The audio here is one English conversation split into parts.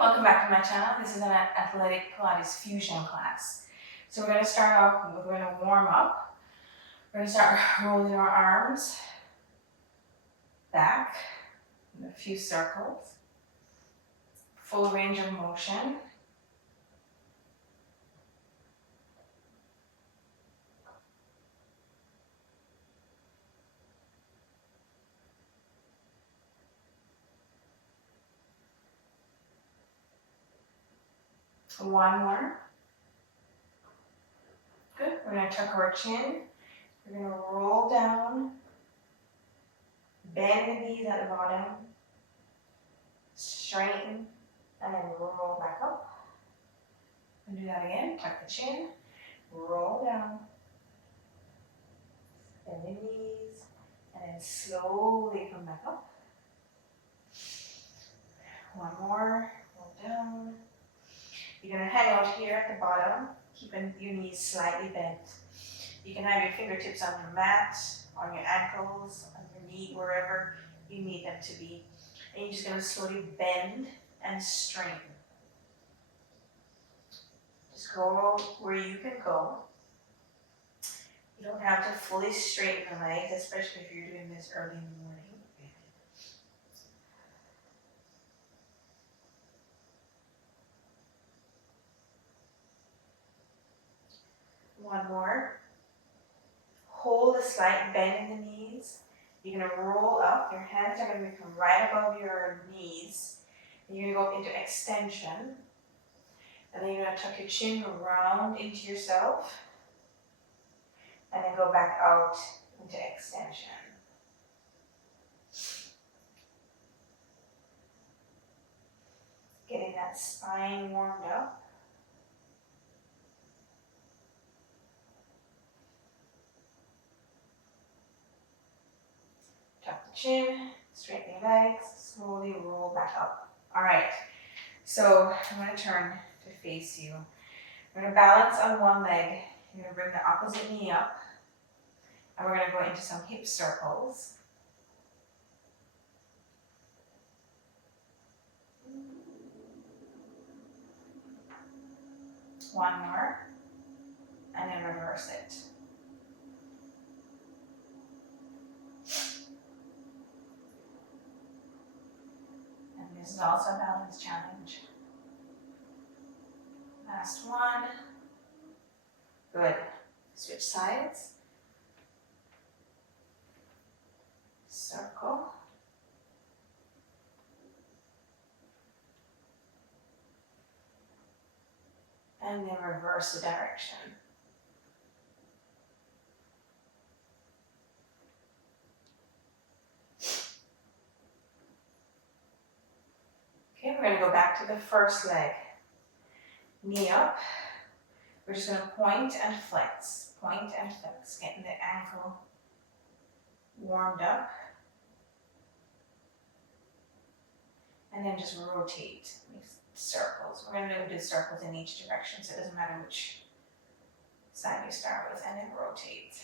Welcome back to my channel. This is an athletic Pilates fusion class. So we're going to start off, we're going to warm up. We're going to start rolling our arms back in a few circles. Full range of motion. One more. Good. We're going to tuck our chin. We're going to roll down. Bend the knees at the bottom. Straighten. And then roll back up. And do that again. Tuck the chin. Roll down. Bend the knees. And then slowly come back up. One more. Roll down. You're going to hang out here at the bottom, keeping your knees slightly bent. You can have your fingertips on your mat, on your ankles, on your knee, wherever you need them to be. And you're just going to slowly bend and straighten. Just go where you can go. You don't have to fully straighten the legs, especially if you're doing this early in the morning. One more. Hold a slight bend in the knees. You're going to roll up. Your hands are going to become right above your knees. And you're going to go into extension. And then you're going to tuck your chin round into yourself. And then go back out into extension. Getting that spine warmed up. Tuck the chin, straighten your legs, slowly roll back up. All right, so I'm going to turn to face you. We're going to balance on one leg. You're going to bring the opposite knee up. And we're going to go into some hip circles. One more. And then reverse it. And this is also a balance challenge. Last one. Good. Switch sides. Circle. And then reverse the direction. Okay, we're going to go back to the first leg. Knee up. We're just going to point and flex. Point and flex. Getting the ankle warmed up. And then just rotate. Make circles. We're going to do circles in each direction, so it doesn't matter which side you start with. And then rotate.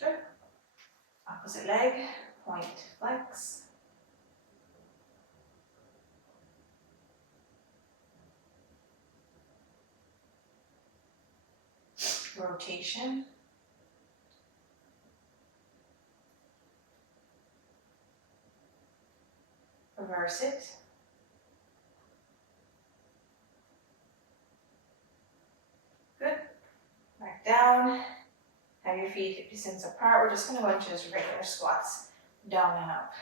Good. Opposite leg. Point, flex. Rotation. Reverse it. Good. Back down. Have your feet hip distance apart. We're just going to go into just regular squats. Down and up.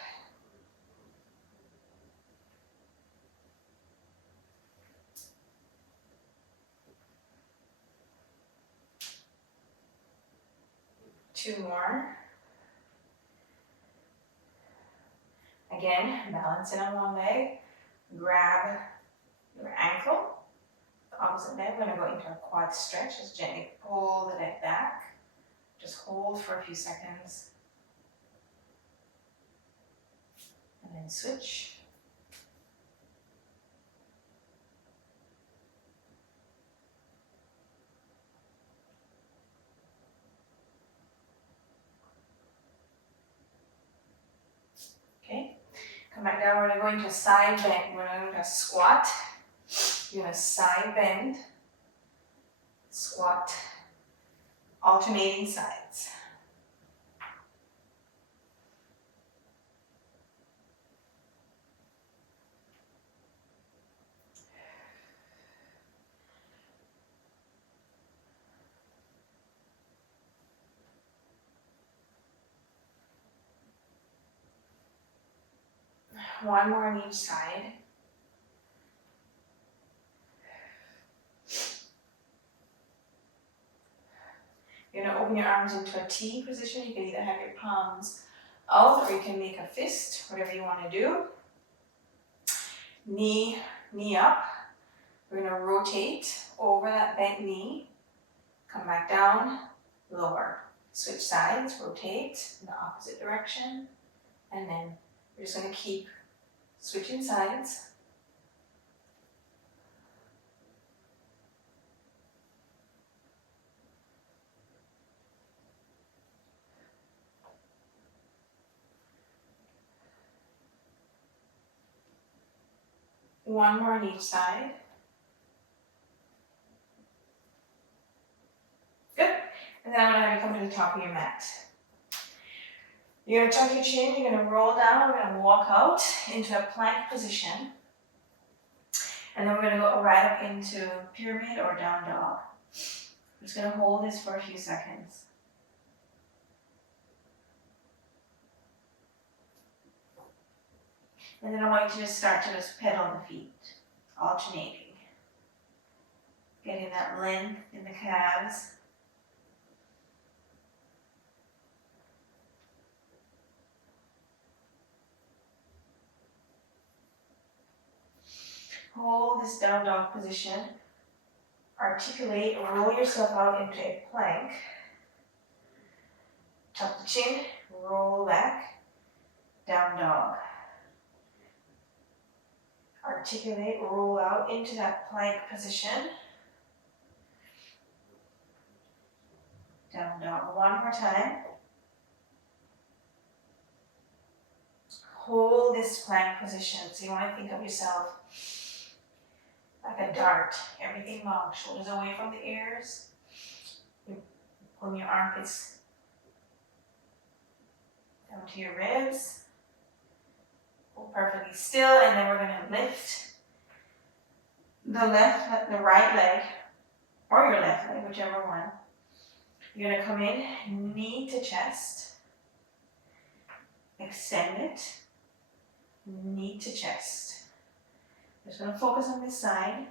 Two more. Again, balance it on one leg. Grab your ankle. The opposite leg, we're going to go into a quad stretch. Just gently pull the leg back. Just hold for a few seconds. And then switch. Come back down, we're gonna go into a side bend. We're gonna go into a squat. You're gonna side bend, squat, alternating sides. One more on each side. You're going to open your arms into a T position. You can either have your palms out or you can make a fist, whatever you want to do. Knee up. We're going to rotate over that bent knee. Come back down, lower. Switch sides, rotate in the opposite direction. And then we're just going to keep switching sides. One more on each side. Good. And then I'm going to have you come to the top of your mat. You're going to tuck your chin, you're going to roll down, we're going to walk out into a plank position. And then we're going to go right up into pyramid or down dog. I'm just going to hold this for a few seconds. And then I want you to just start to just pedal the feet, alternating. Getting that length in the calves. Hold this down dog position. Articulate, roll yourself out into a plank. Tuck the chin, roll back, down dog. Articulate, roll out into that plank position. Down dog. One more time. Hold this plank position. So you want to think of yourself like a dart. Everything long. Shoulders away from the ears. You pull your armpits down to your ribs. Hold perfectly still, and then we're going to lift the right leg, or your left leg, whichever one. You're going to come in, knee to chest. Extend it. Knee to chest. Just going to focus on this side.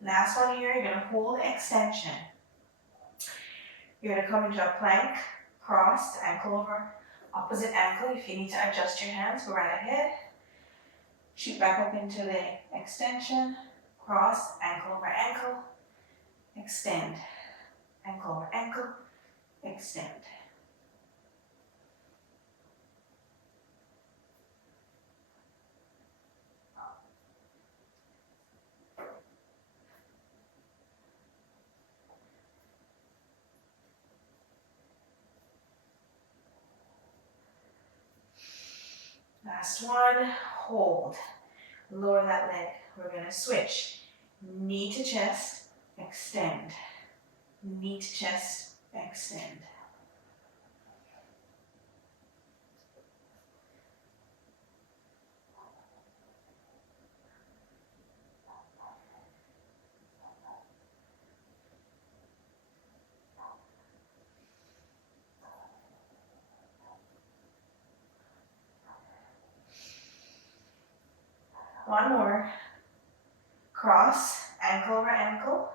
Last one here, you're going to hold extension. You're going to come into a plank, crossed, ankle over opposite ankle. If you need to adjust your hands, go right ahead. Shoot back up into the extension, cross, ankle over ankle, extend, ankle over ankle, extend. Last one, hold. Lower that leg. We're going to switch. Knee to chest, extend. Knee to chest, extend. One more. Cross, ankle over ankle,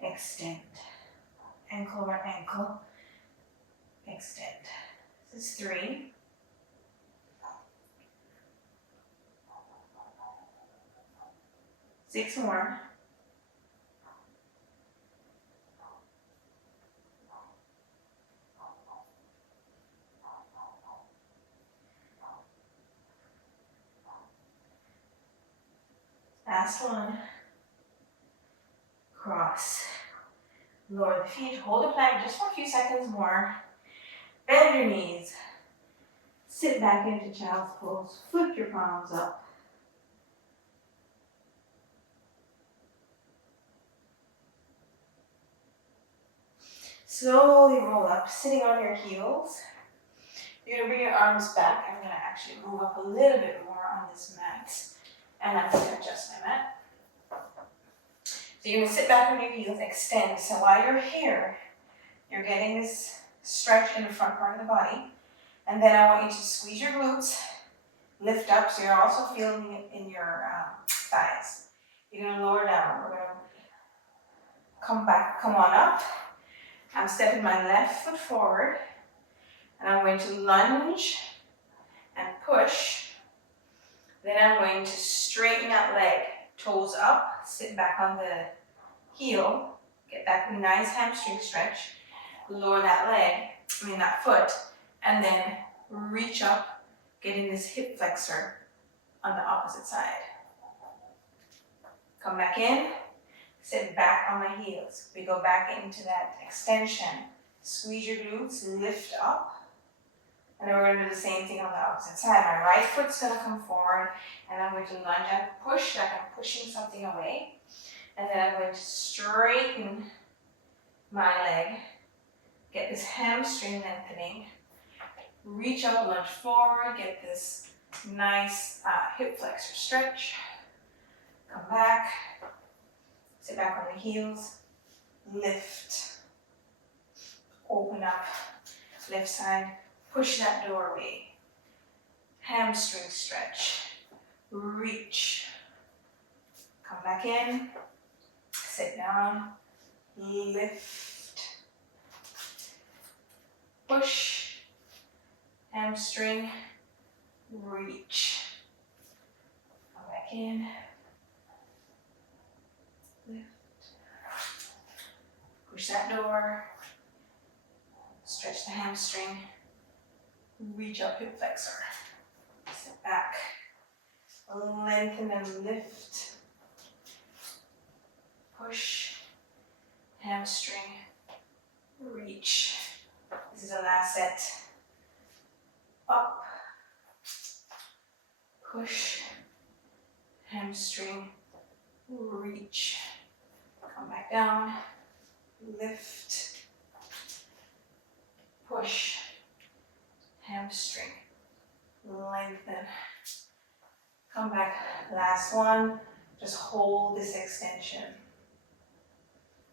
extend. Ankle over ankle, extend. This is 3. Six more. Last one. Cross. Lower the feet, hold the plank just for a few seconds more. Bend your knees. Sit back into child's pose. Flip your palms up. Slowly roll up, sitting on your heels. You're going to bring your arms back. I'm going to actually move up a little bit more on this mat. And I'm going to adjust my mat. So you're going to sit back on your heels, extend. So while you're here, you're getting this stretch in the front part of the body. And then I want you to squeeze your glutes, lift up, so you're also feeling it in your thighs. You're going to lower down. We're going to come back, come on up. I'm stepping my left foot forward. And I'm going to lunge and push. Then I'm going to straighten that leg, toes up, sit back on the heel, get that nice hamstring stretch, lower that foot, and then reach up, getting this hip flexor on the opposite side. Come back in, sit back on my heels. We go back into that extension. Squeeze your glutes, lift up. And then we're going to do the same thing on the opposite side. My right foot's going to come forward, and I'm going to lunge and push like I'm pushing something away. And then I'm going to straighten my leg, get this hamstring lengthening, reach up, lunge forward, get this nice hip flexor stretch. Come back, sit back on the heels, lift, open up, left side. Push that doorway. Hamstring stretch. Reach. Come back in. Sit down. Lift. Push. Hamstring. Reach. Come back in. Lift. Push that door. Stretch the hamstring. Reach up, hip flexor. Sit back. Lengthen and lift. Push. Hamstring. Reach. This is the last set. Up. Push. Hamstring. Reach. Come back down. Lift. Push. Hamstring, lengthen, come back, last one, just hold this extension,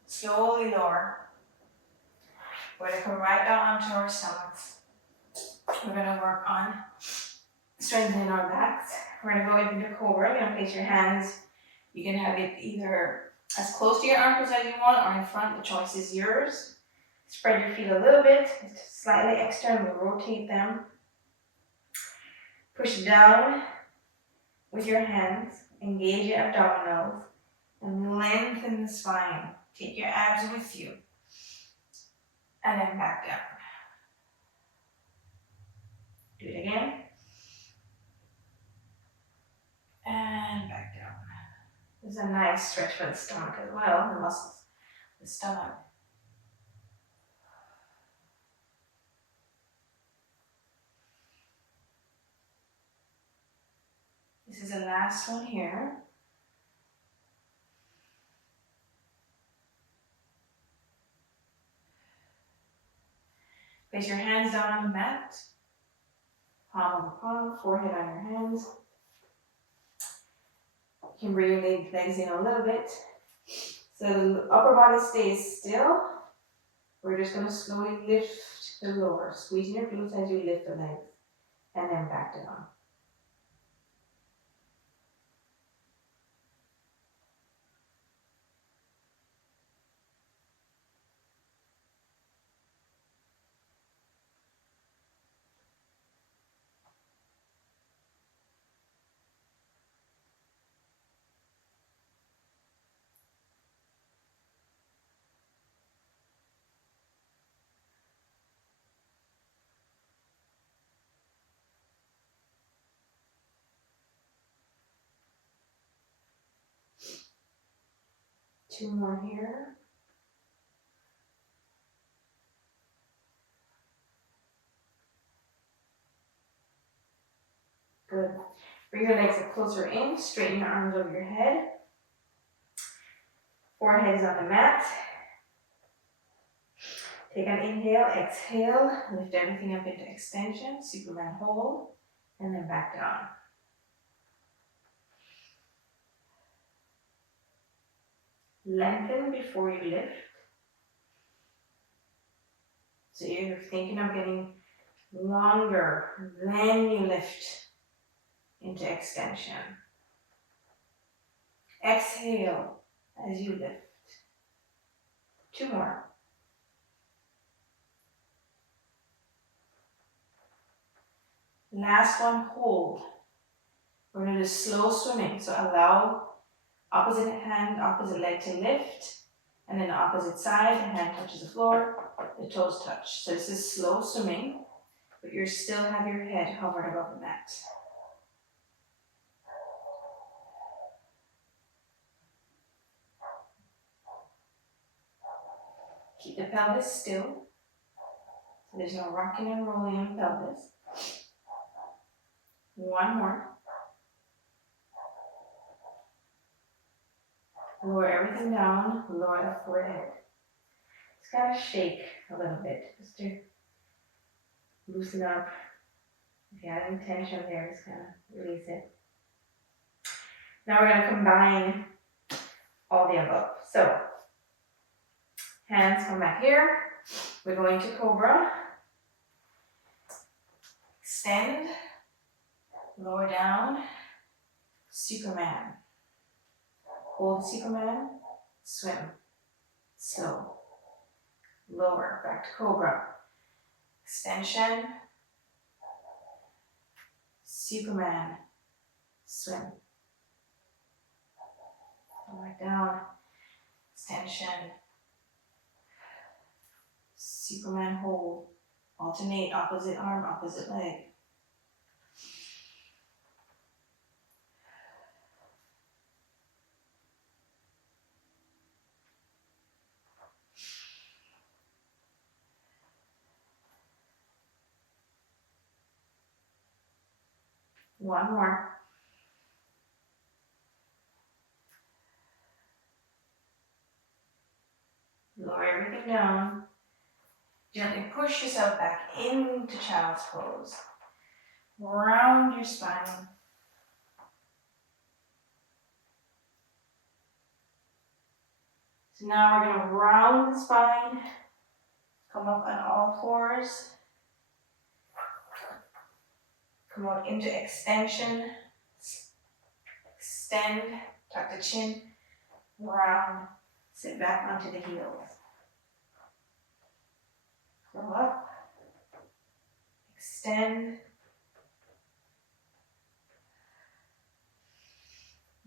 slowly lower, we're going to come right down onto our stomachs, we're going to work on strengthening our backs, we're going to go into cobra, you're going to place your hands, you can have it either as close to your armpits as you want or in front, the choice is yours. Spread your feet a little bit, slightly external, rotate them. Push down with your hands, engage your abdominals, and lengthen the spine. Take your abs with you, and then back down. Do it again. And back down. This is a nice stretch for the stomach as well, the muscles, the stomach. This is the last one here. Place your hands down on the mat. Palm on palm, forehead on your hands. You can bring your legs in a little bit. So the upper body stays still. We're just going to slowly lift the lower, squeezing your glutes as you lift the legs, and then back down. 2 more here. Good. Bring your legs up closer in, straighten your arms over your head. Forehead is on the mat. Take an inhale, exhale, lift everything up into extension, Superman hold, and then back down. Lengthen before you lift. So you're thinking of getting longer, then you lift into extension. Exhale as you lift. 2 more. Last one, hold. We're going to do slow swimming, so allow opposite hand, opposite leg to lift, and then the opposite side, the hand touches the floor, the toes touch. So this is slow swimming, but you still have your head hovered above the mat. Keep the pelvis still, so there's no rocking and rolling in the pelvis. 1 more. Lower everything down, lower the forehead. Just gotta shake a little bit, just to loosen up. If you have any tension there, just kind of release it. Now we're gonna combine all the above. So, hands come back here. We're going to Cobra. Extend, lower down, Superman. Hold Superman, swim, slow, lower, back to Cobra. Extension, Superman, swim. Back down, extension, Superman hold. Alternate, opposite arm, opposite leg. One more. Lower everything down. Gently push yourself back into child's pose. Round your spine. So now we're going to round the spine. Come up on all fours. Come out into extension. Extend, tuck the chin, round, sit back onto the heels. Go up, extend,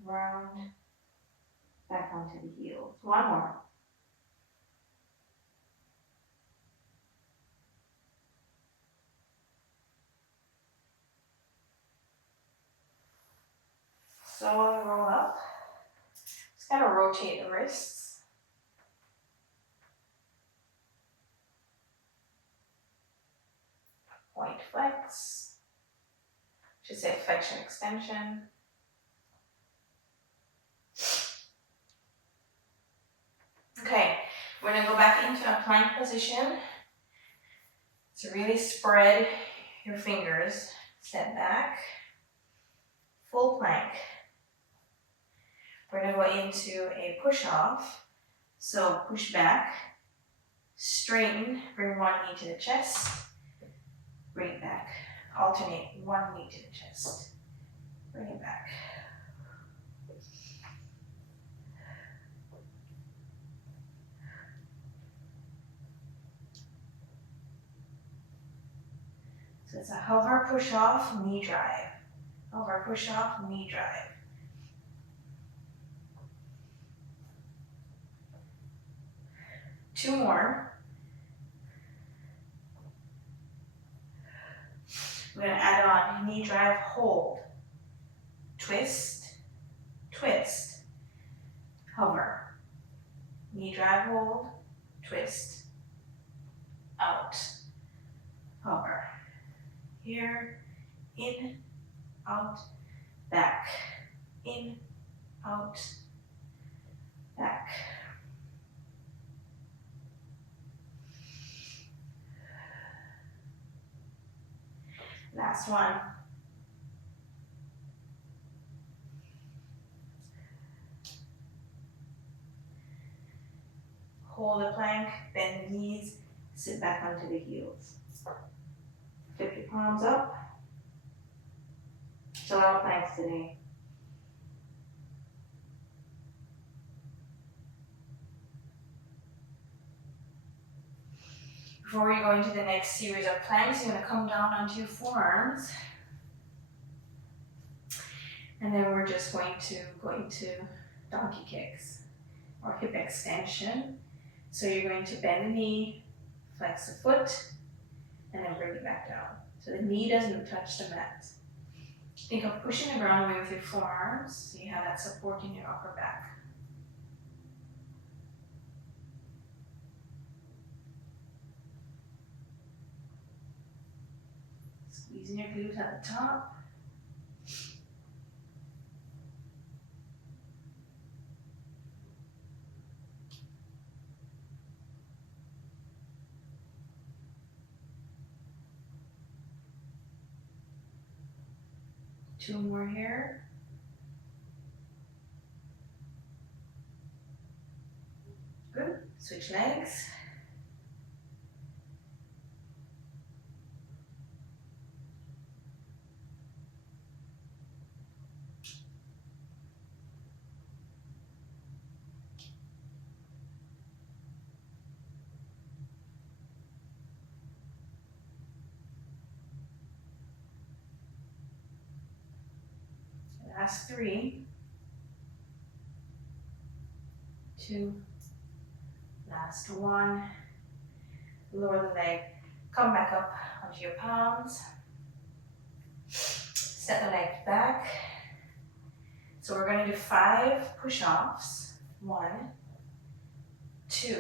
round, back onto the heels. One more. Slowly roll up. Just gotta rotate the wrists. Point flex. Should say flexion extension. Okay, we're gonna go back into a plank position. So really spread your fingers. Step back. Full plank. We're going to go into a push-off. So push back, straighten, bring one knee to the chest, bring it back. Alternate, one knee to the chest, bring it back. So it's a hover, push-off, knee drive. Hover, push-off, knee drive. Two more. We're going to add on knee drive, hold, twist, twist, hover, grab hold, twist, out, hover. Here, in, out, back, in, out, back. Last one. Hold the plank, bend the knees, sit back onto the heels. Flip your palms up. It's a lot of planks today. Before we go into the next series of planks, you're going to come down onto your forearms. And then we're just going to go into donkey kicks or hip extension. So you're going to bend the knee, flex the foot, and then bring it back down. So the knee doesn't touch the mat. Think of pushing the ground away with your forearms, so you have that support in your upper back. Squeezing your glutes at the top. Two more here. Good. Switch legs. Last 3, 2, last 1. Lower the leg, come back up onto your palms. Step the leg back. So we're going to do 5 push-offs. 1, 2,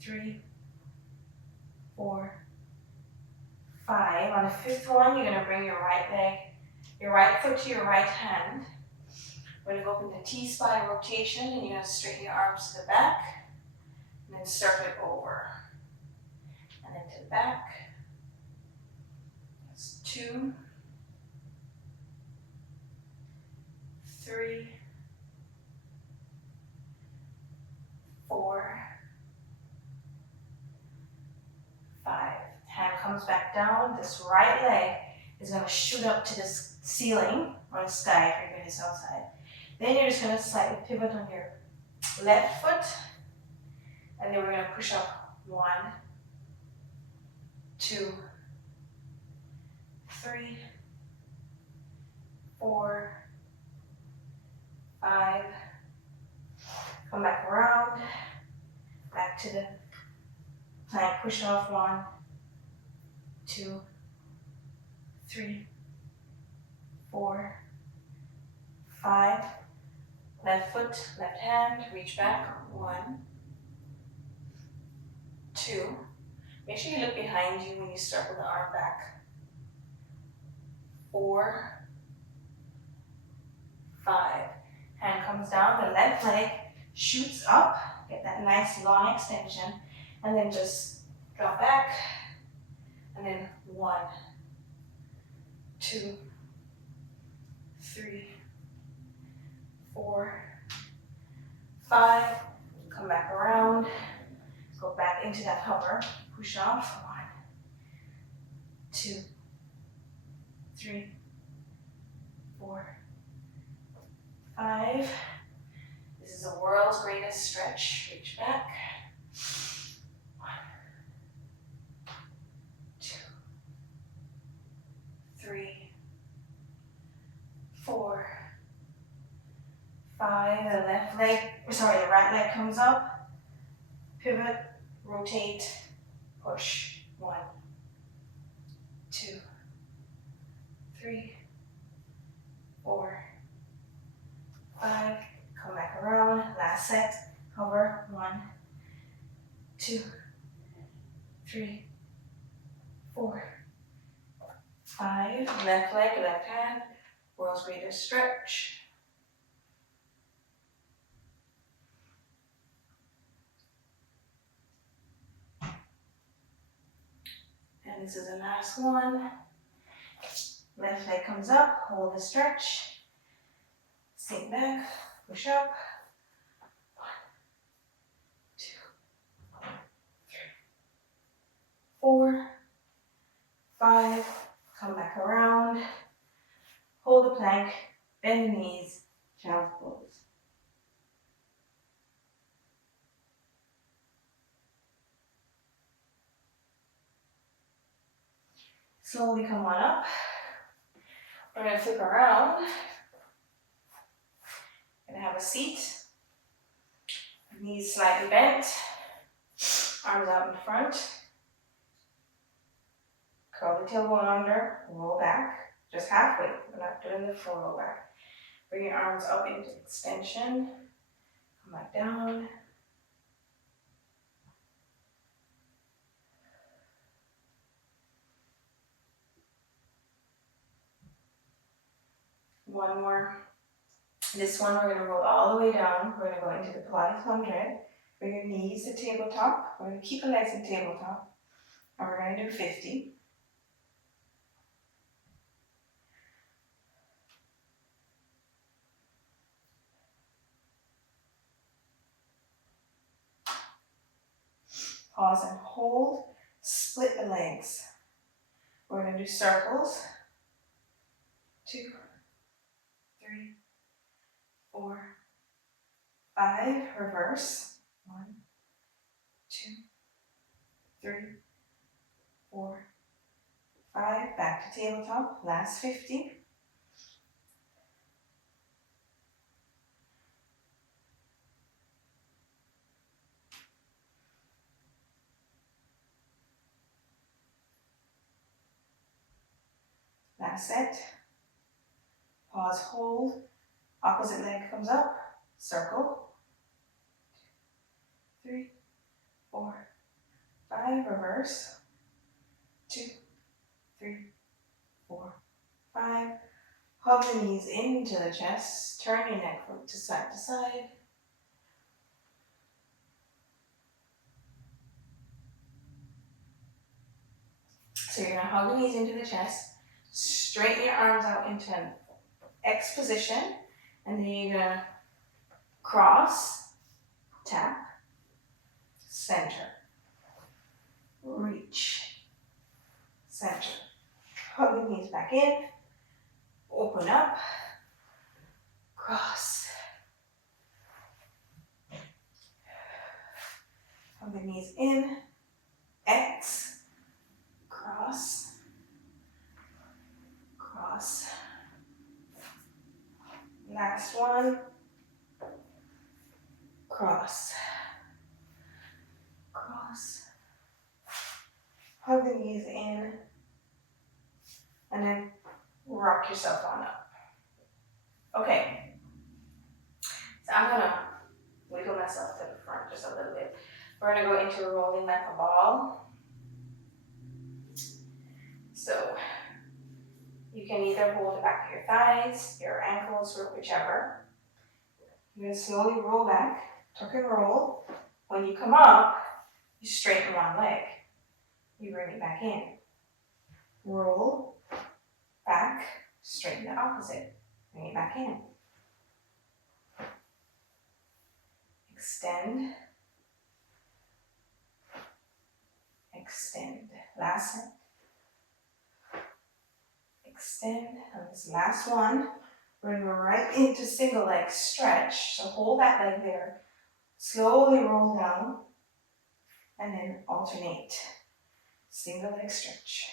3, 4, 5. On the 5th one, you're going to bring your right foot to your right hand. We're going to go up into T-spine rotation, and you're going to straighten your arms to the back, and then circle it over, and then to the back. That's 2, 3, 4, 5. Hand comes back down. This right leg is going to shoot up to the ceiling or the sky if you're doing this outside. Then you're just going to slightly pivot on your left foot, and then we're going to push up 1, 2, 3, 4, 5. Come back around, back to the plank push off. 1, 2, 3, 4, 5. Left foot, left hand, reach back. 1, 2. Make sure you look behind you when you start with the arm back. 4, 5. Hand comes down, the left leg shoots up, get that nice long extension, and then just drop back, and then 1, 2, 3, 4, 5. Come back around, go back into that hover, push off. 1, 2, 3, 4, 5. This is the world's greatest stretch. Reach back. 1, 2, 3, 4, 5. The right leg comes up. Pivot, rotate, push. 1, 2, 3, 4, 5. Come back around. Last set. Hover. 1, 2, 3, 4, 5. Left leg, left hand. World's greatest stretch. And this is the last one. Left leg comes up, hold the stretch. Sink back, push up. 1, 2, 3, 4, 5. Come back around. Hold the plank, bend the knees, child's pose. Slowly come on up. We're going to flip around. Gonna have a seat. Knees slightly bent. Arms out in front. Curl the tailbone under. Roll back. Just halfway. We're not doing the full roll back. Bring your arms up into extension. Come back down. One more. This one we're going to roll all the way down. We're going to go into the Pilates 100. Bring your knees to tabletop. We're going to keep the legs in tabletop. And we're going to do 50. Pause and hold. Split the legs. We're going to do circles. 2, 3, 4, 5. Reverse. 1, 2, 3, 4, 5. Back to tabletop. Last 50. Last set. Pause, hold. Opposite leg comes up. Circle. 2, 3, 4, 5. Reverse. 2, 3, 4, 5. Hug the knees into the chest. Turn your neck from side to side. So you're going to hug the knees into the chest. Straighten your arms out into an X position. And then you're going to cross, tap, center, reach, center. Hug the knees back in. Open up, cross. Hug the knees in, X, cross, cross. Last one, cross, cross. Hug the knees in, and then rock yourself on up. Okay, so I'm gonna wiggle myself to the front just a little bit. We're gonna go into rolling like a ball. So you can either hold the back of your thighs, your ankles, or whichever. You're gonna slowly roll back, tuck and roll. When you come up, you straighten one leg. You bring it back in. Roll, back, straighten the opposite. Bring it back in. Extend. Extend. Last set. Extend. And this last one, we're going to go right into single leg stretch. So hold that leg there. Slowly roll down. And then alternate. Single leg stretch.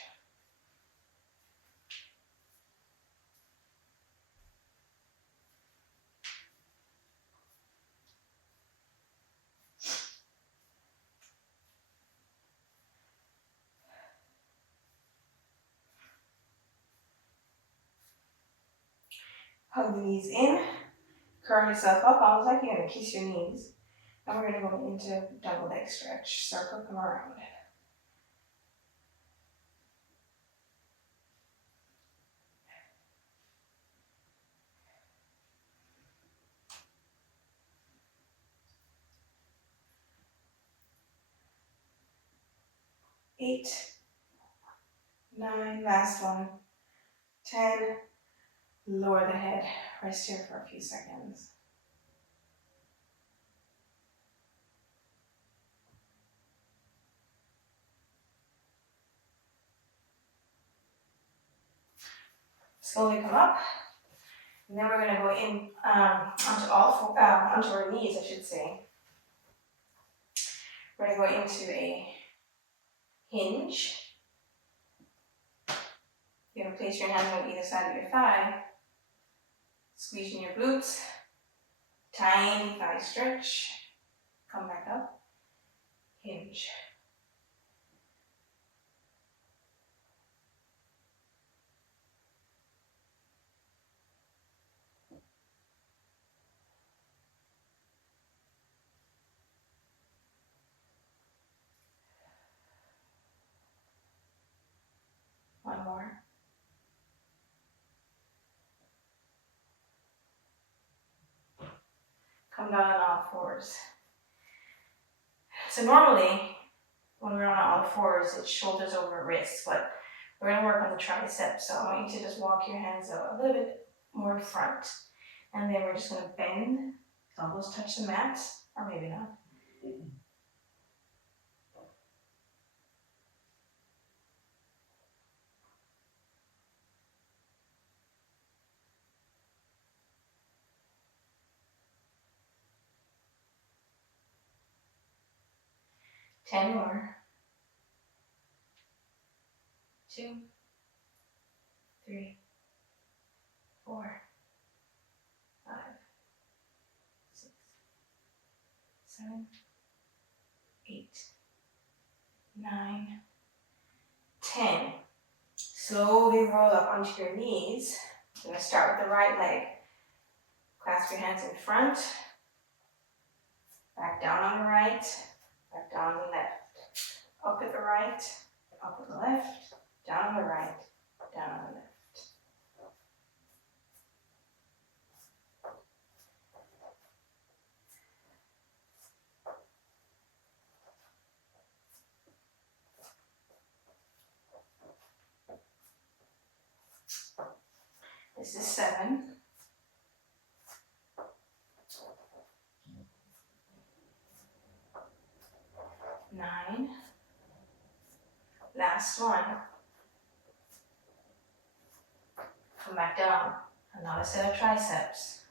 Hug the knees in, curl yourself up, almost like you're going to kiss your knees. And we're going to go into double leg stretch. Circle, come around. Eight, 9, last one, 10. Lower the head. Rest here for a few seconds. Slowly come up. And then we're going to go in onto our knees, I should say. We're going to go into a hinge. You're going to place your hands on either side of your thigh. Squeezing your glutes. Tiny thigh stretch. Come back up. Hinge. One more. Come down on all fours. So normally, when we're on all fours, it's shoulders over wrists, but we're going to work on the triceps. So I want you to just walk your hands out a little bit more in front. And then we're just going to bend, elbows touch the mat, or maybe not. Ten more. 2, 3, 4, 5, 6, 7, 8, 9, 10. Slowly roll up onto your knees. You're going to start with the right leg. Clasp your hands in front. Back down on the right. Back down on the left. Up at the right. Up at the left. Down on the right. Down on the left. This is 7. 9. Last one. Come back down. Another set of triceps.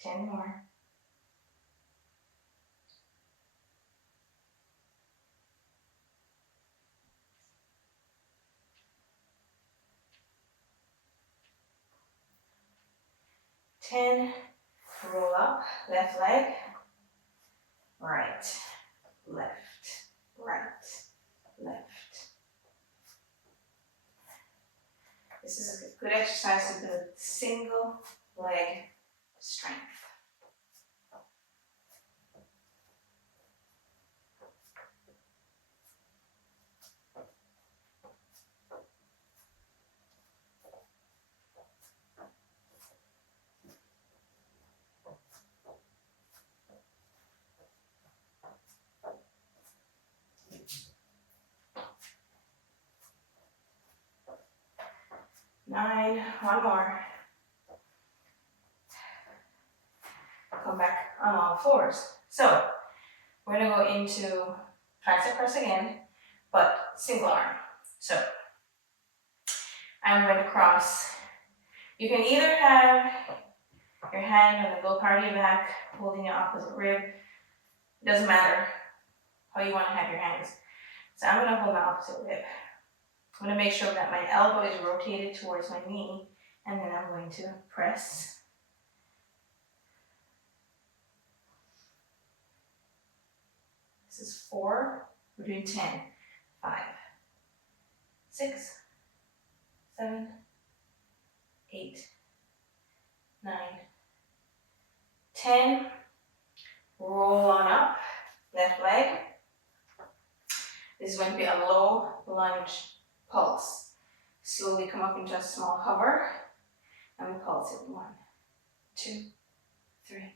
Ten more. Ten. Roll up. Left leg. Right. Left. Right. Left. This is a good exercise to build single leg strength. Nine, one more. Come back on all fours. So, we're going to go into tricep press again, but single arm. So, I'm going to cross. You can either have your hand on the low part of your back, holding your opposite rib. It doesn't matter how you want to have your hands. So I'm going to hold my opposite rib. I'm going to make sure that my elbow is rotated towards my knee, and then I'm going to press. This is 4, We're doing 10. 5, 6, 7, 8, 9, 10. Roll on up, left leg. This is going to be a low lunge pulse. Slowly come up into a small hover, and we pulse it. 1, 2, 3,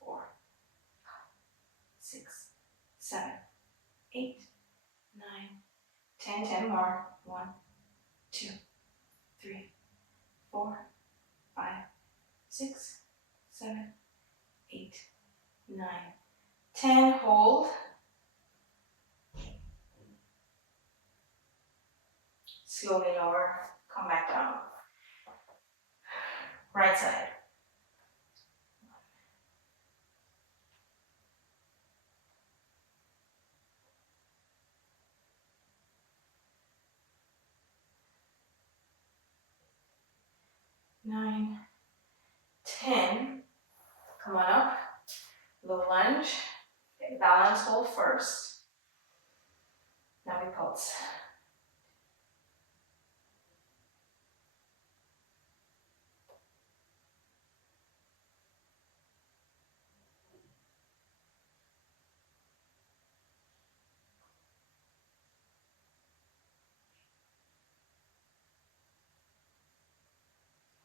4, 6, 7, 8, 9, 10. 10 more. 1, 2, 3, 4, 5, 6, 7, 8, 9, 10. Hold. Slowly lower. Come back down. Right side. 9, 10. Come on up. Low lunge. Okay, balance hold first. Now we pulse.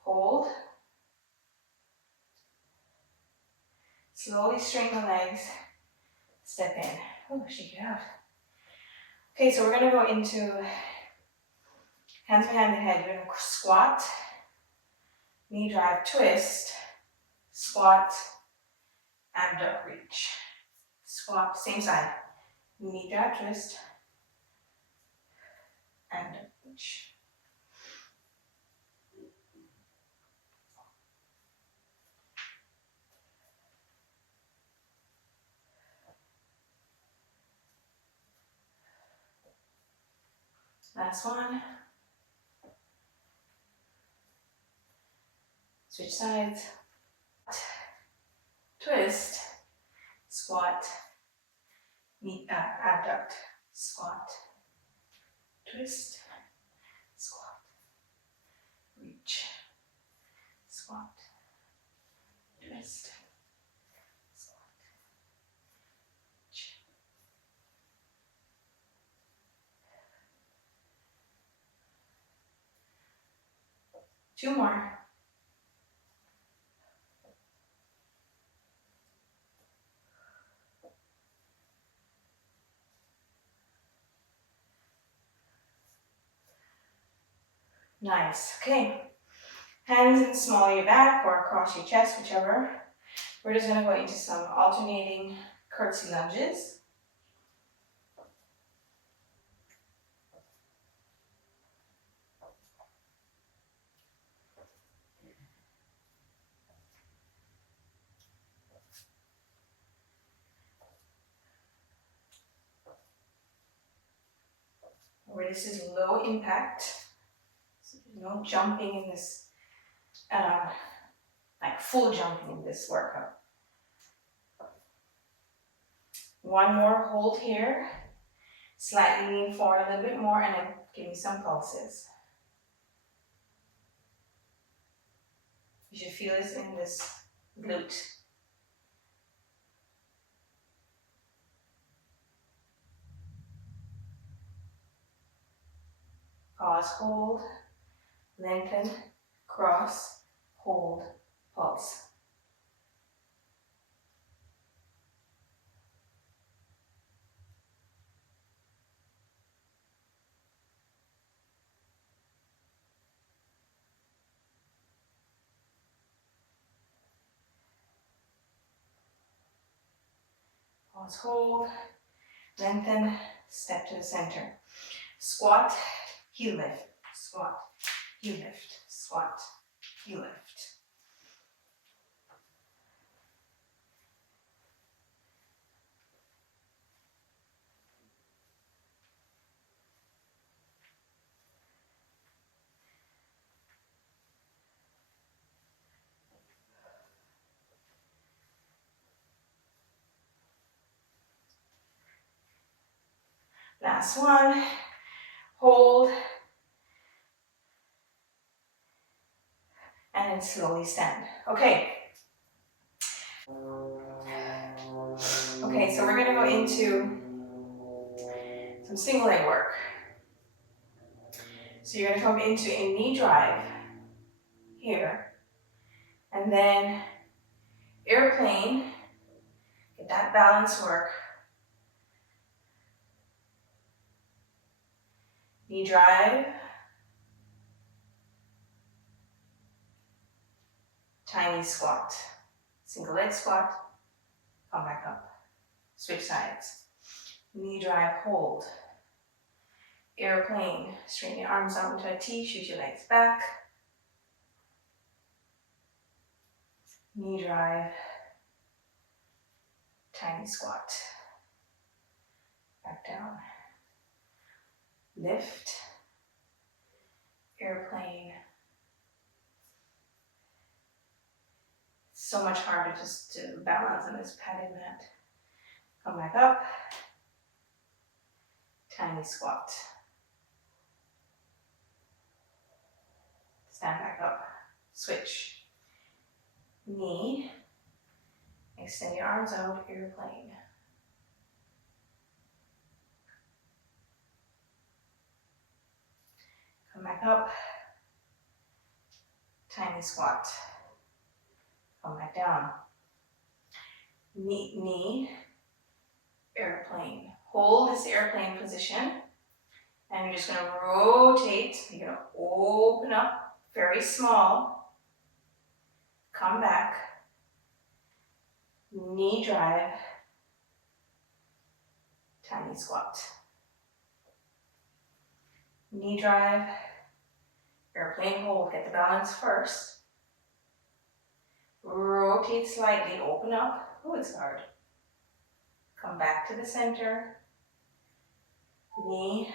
Hold. Slowly straighten the legs. Step in. Oh, shake it out. Okay, so we're going to go into hands behind the head. You're going to squat, knee drive, twist, squat, abduct, reach. Squat, same side. Knee drive, twist, abduct, reach. Last one. Switch sides. Twist, squat, knee, abduct, squat, twist, squat, reach, squat, twist, squat, reach. Two more. Nice. Okay. Hands in small your back or across your chest, whichever. We're just going to go into some alternating curtsy lunges. Where this is low impact. So there's no jumping in this, like full jumping in this workout. One more, hold here. Slightly lean forward a little bit more and then give me some pulses. You should feel this in this glute. Pause, hold, lengthen, cross, hold, pulse. Pause, hold, lengthen, step to the center. Squat, heel lift, squat, heel lift, squat, heel lift. Last one. Hold. And then slowly stand. Okay. Okay, so we're gonna go into some single leg work. So you're gonna come into a knee drive here, and then airplane, get that balance work. Knee drive, tiny squat, single leg squat, come back up, switch sides. Knee drive, hold. Airplane, straighten your arms out into a T, shoot your legs back. Knee drive, tiny squat, back down. Lift, airplane. So much harder just to balance on this padded mat. Come back up, tiny squat. Stand back up, switch. Knee, extend your arms out, airplane. Come back up, tiny squat. Come back down. Knee, airplane. Hold this airplane position, and you're just going to rotate. You're going to open up, very small. Come back. Knee drive, tiny squat. Knee drive, airplane hold. Get the balance first. Rotate slightly, open up. Oh, it's hard. Come back to the center. Knee,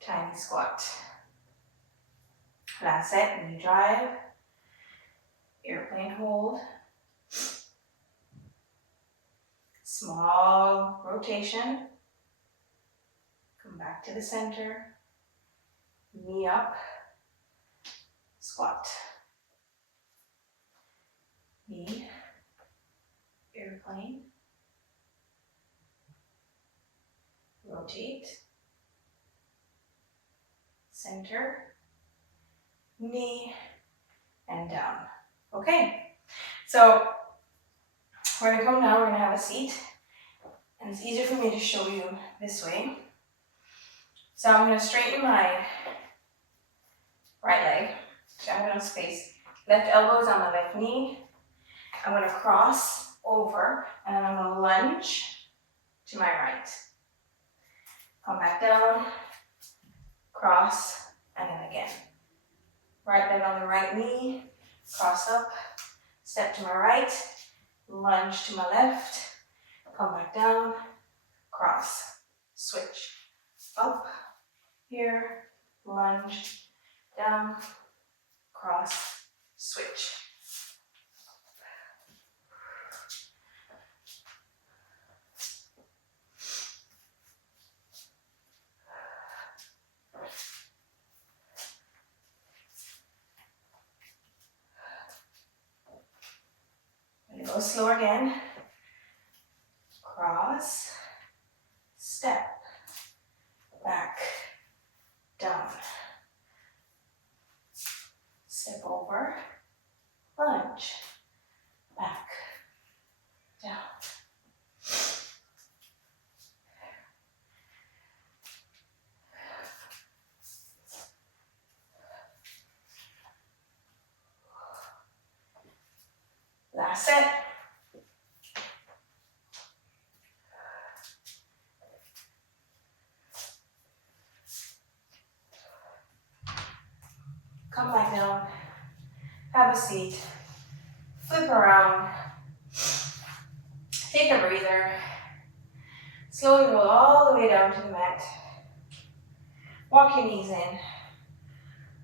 tiny squat. Last set, knee drive, airplane hold. Small rotation. Come back to the center. Knee up, squat. Knee, airplane. Rotate. Center. Knee, and down. Okay, so we're gonna come now, we're gonna have a seat. And it's easier for me to show you this way. So I'm gonna straighten my right leg. So I have enough space. Left elbow is on my left knee. I'm gonna cross over and then I'm gonna lunge to my right. Come back down, cross, and then again. Right leg on the right knee, cross up, step to my right, lunge to my left, come back down, cross, switch, up, here, lunge, down, cross, switch. Go slow again. Cross, step, back, down. Step over, lunge, back, down. Last set. Come back down, have a seat, flip around, take a breather, slowly roll all the way down to the mat, walk your knees in.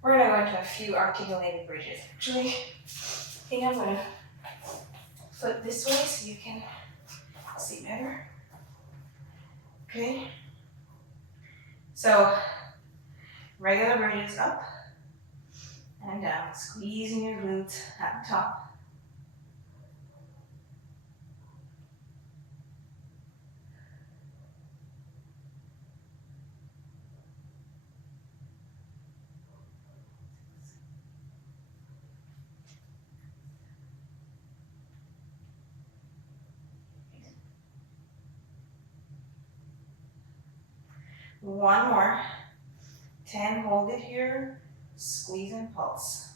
We're going to go into a few articulated bridges. Actually, I think I'm going to flip this way so you can see better. Okay, So regular bridges up and down, squeezing your glutes at the top. One more. 10, hold it here. Squeeze and pulse.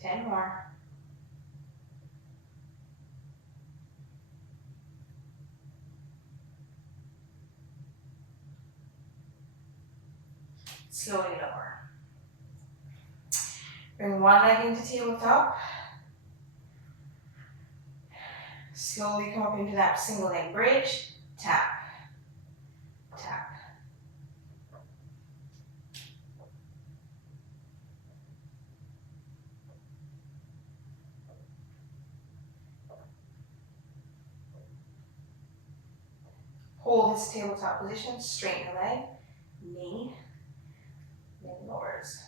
10 more. Slowly lower. Bring one leg into tabletop. Slowly come up into that single leg bridge. Tap. Tap. Hold this tabletop position, straighten the leg, knee, then lowers.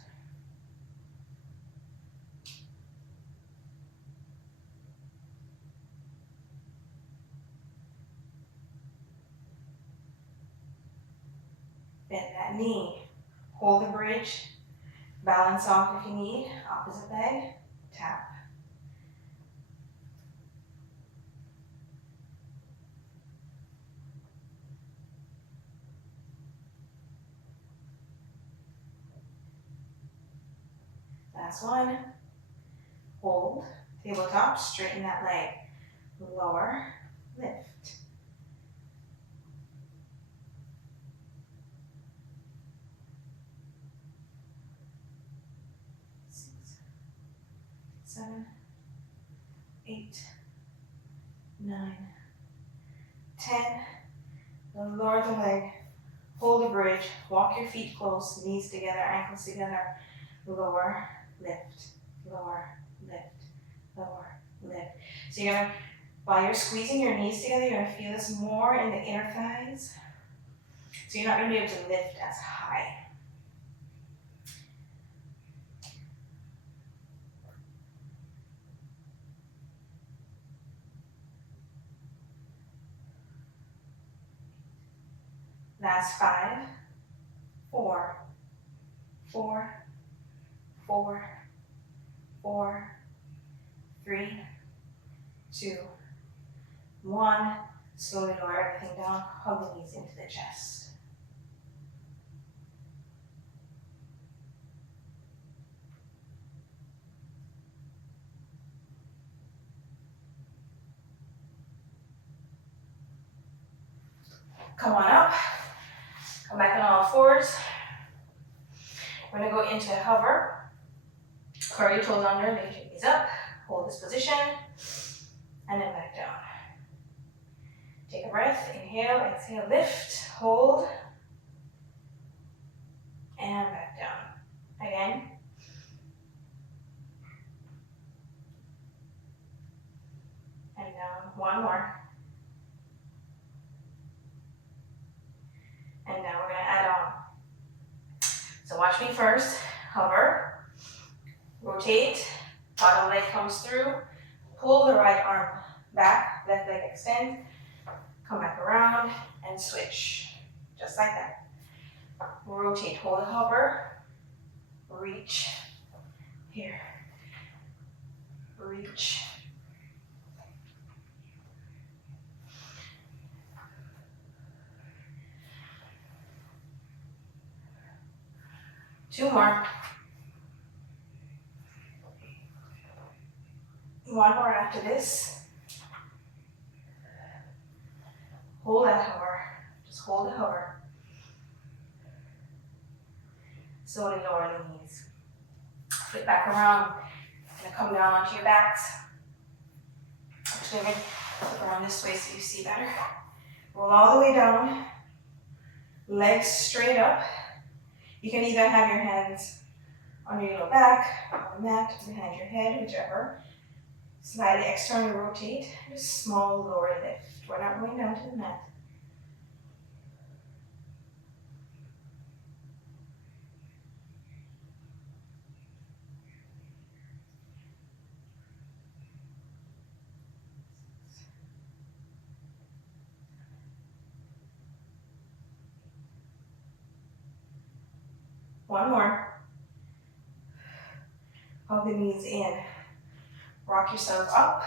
Bend that knee, hold the bridge, balance off if you need, opposite leg, tap. Last one. Hold, tabletop, straighten that leg. Lower, lift. Six, 7, 8, 9, 10. Then lower the leg, hold the bridge, walk your feet close, knees together, ankles together. Lower, lift, lower, lift, lower, lift. So you're gonna, while you're squeezing your knees together, you're gonna feel this more in the inner thighs. So you're not gonna be able to lift as high. Last 5, 4, 4, 4, 4, 3, 2, 1. Slowly lower everything down, hug the knees into the chest. Come on up, come back on all fours. We're gonna go into hover. Curl your toes under, lift your knees up, hold this position, and then back down. Take a breath, inhale, exhale, lift, hold, and back down. Again. And down, one more. And now we're gonna add on. So watch me first, hover, rotate, bottom leg comes through, pull the right arm back, left leg extend, come back around, and switch, just like that. Rotate, hold the hover, reach, here, reach. Two more. One more after this. Hold that hover, just hold the hover. Slowly lower the knees. Flip back around, gonna come down onto your backs. Actually, I'm gonna flip around this way so you see better. Roll all the way down, legs straight up. You can either have your hands on your low back, on the mat, behind your head, whichever. Slightly externally rotate, just small lower lift. We're not going down to the mat. One more. Hug the knees in. Rock yourself up.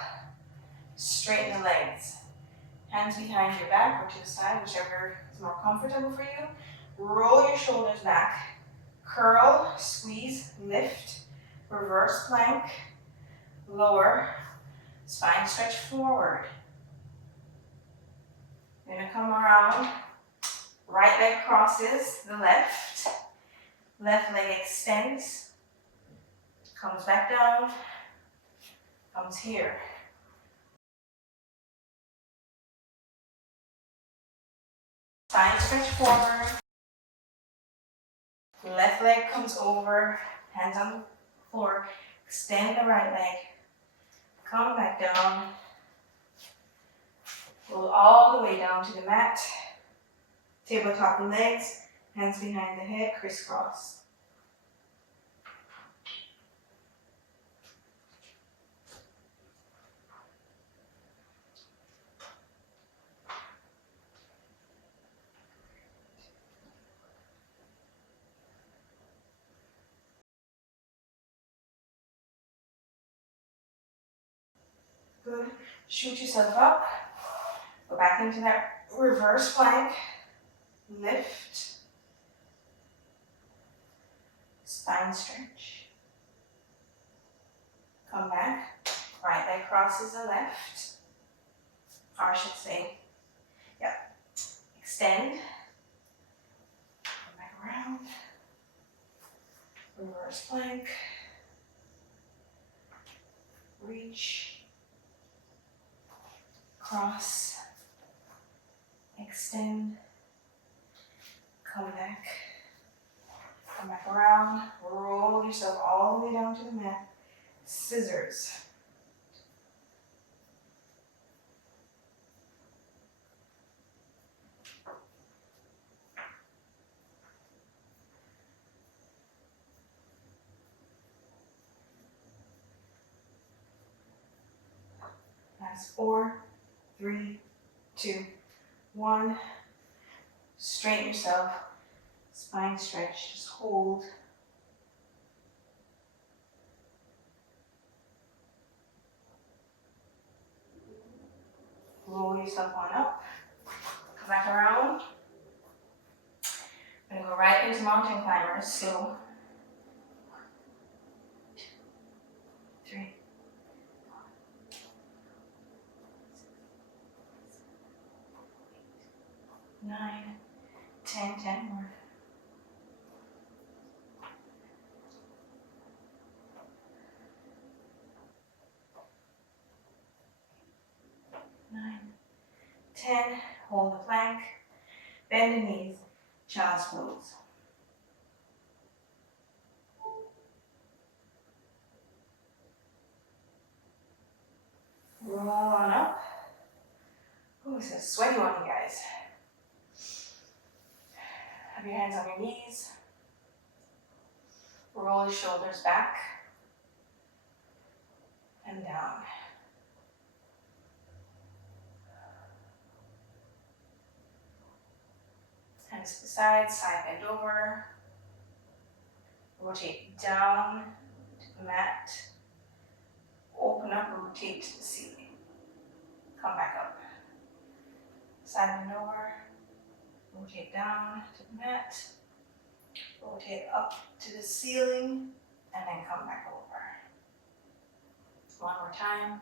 Straighten the legs. Hands behind your back or to the side, whichever is more comfortable for you. Roll your shoulders back. Curl, squeeze, lift. Reverse plank. Lower. Spine stretch forward. You're going to come around. Right leg crosses the left. Left leg extends. Comes back down. Comes here. Spine stretch forward. Left leg comes over. Hands on the floor. Extend the right leg. Come back down. Roll all the way down to the mat. Tabletop the legs. Hands behind the head. Crisscross. Good. Shoot yourself up. Go back into that reverse plank. Lift. Spine stretch. Come back. Right leg crosses the left. Or I should say, yep. Extend. Come back around. Reverse plank. Reach. Cross. Extend. Come back. Come back around. Roll yourself all the way down to the mat. Scissors. Last 4, 3, 2, 1. Straighten yourself. Spine stretch. Just hold. Roll yourself on up. Come back around. I'm going to go right into mountain climbers. So 3, 9, 10, 10 more. 9, 10. Hold the plank. Bend the knees. Child's pose. Roll on up. Oh, it's a sweaty one, you guys. Have your hands on your knees. Roll your shoulders back and down. Hands to the side, side bend over. Rotate down to the mat. Open up, rotate to the ceiling. Come back up. Side bend over. Rotate down to the mat. Rotate up to the ceiling. And then come back over. One more time.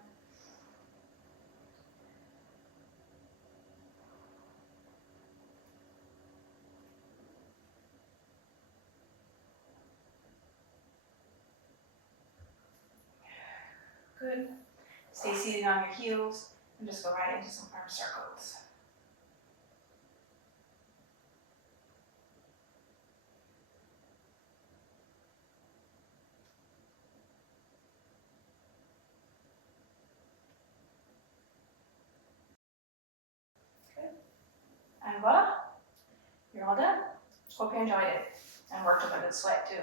Good. Stay seated on your heels and just go right into some arm circles. you're all done. Hope you enjoyed it and worked up a good sweat too.